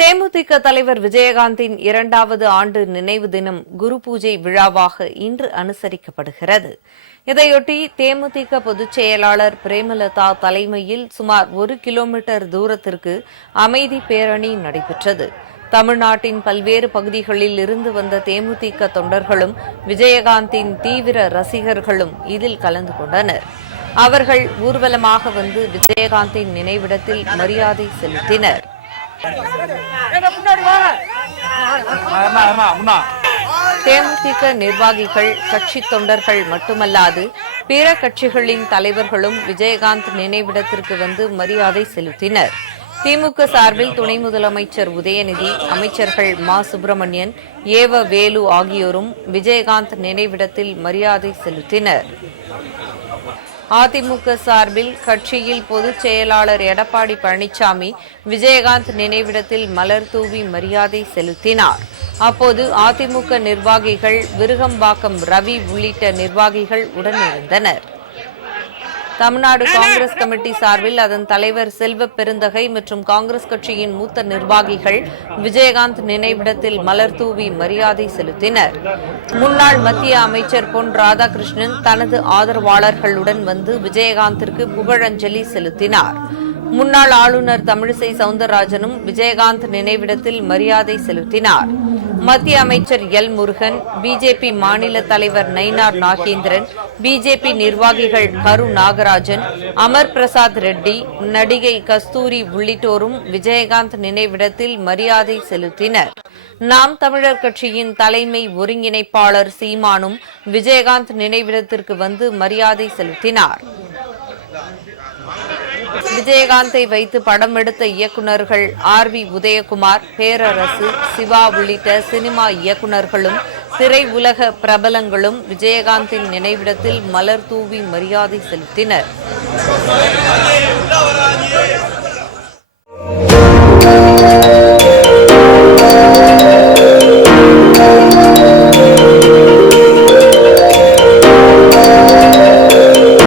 தேமுதிக தலைவர் விஜயகாந்தின் 2வது ஆண்டு நினைவு தினம் குரு பூஜை விழாவாக இன்று அனுசரிக்கப்படுகிறது. இதையொட்டி தேமுதிக பொதுச் செயலாளர் பிரேமலதா தலைமையில் சுமார் 1 கிலோமீட்டர் தூரத்திற்கு அமைதி பேரணி நடைபெற்றது. தமிழ்நாட்டின் பல்வேறு பகுதிகளில் இருந்து வந்த தேமுதிக தொண்டர்களும் விஜயகாந்தின் தீவிர ரசிகர்களும் இதில் கலந்து கொண்டனர். அவர்கள் ஊர்வலமாக வந்து விஜயகாந்தின் நினைவிடத்தில் மரியாதை செலுத்தினர். தேமுதிக நிர்வாகிகள், கட்சி தொண்டர்கள் மட்டுமல்லாது பிற கட்சிகளின் தலைவர்களும் விஜயகாந்த் நினைவிடத்திற்கு வந்து மரியாதை செலுத்தினர். திமுக சார்பில் துணை முதலமைச்சர் உதயநிதி, அமைச்சர்கள் மா சுப்பிரமணியன், ஏவ வேலு ஆகியோரும் விஜயகாந்த் நினைவிடத்தில் மரியாதை செலுத்தினர். அதிமுக சார்பில் கட்சியில் பொதுச் செயலாளர் எடப்பாடி பழனிசாமி விஜயகாந்த் நினைவிடத்தில் மலர் தூவி மரியாதை செலுத்தினார். அப்போது அதிமுக நிர்வாகிகள், விருகம்பாக்கம் ரவி உள்ளிட்ட நிர்வாகிகள் உடனிருந்தனர். தமிழ்நாடு காங்கிரஸ் கமிட்டி சார்பில் அதன் தலைவர் செல்வ பெருந்தகை மற்றும் காங்கிரஸ் கட்சியின் மூத்த நிர்வாகிகள் விஜயகாந்த் நினைவிடத்தில் மலர் தூவி மரியாதை செலுத்தினர். முன்னாள் மத்திய அமைச்சர் பொன் ராதாகிருஷ்ணன் தனது ஆதரவாளர்களுடன் வந்து விஜயகாந்திற்கு புகழஞ்சலி செலுத்தினார். முன்னாள் ஆளுநர் தமிழிசை சவுந்தரராஜனும் விஜயகாந்த் நினைவிடத்தில் மரியாதை செலுத்தினார். மத்திய அமைச்சர் எல் முருகன், பிஜேபி மாநில தலைவர் நயினார் நாகேந்திரன், பிஜேபி நிர்வாகிகள் கரு நாகராஜன், அமர் பிரசாத் ரெட்டி, நடிகை கஸ்தூரி உள்ளிட்டோரும் விஜயகாந்த் நினைவிடத்தில் மரியாதை செலுத்தினர். நாம் தமிழர் கட்சியின் தலைமை ஒருங்கிணைப்பாளர் சீமானும் விஜயகாந்த் நினைவிடத்திற்கு வந்து மரியாதை செலுத்தினார். விஜயகாந்தை வைத்து படம் எடுத்த இயக்குநர்கள் ஆர்.வி. உதயகுமார், பேரரசு, சிவா உள்ளிட்ட சினிமா இயக்குநர்களும் திரை உலக பிரபலங்களும் விஜயகாந்தின் நினைவிடத்தில் மலர் தூவி மரியாதை செலுத்தினர்.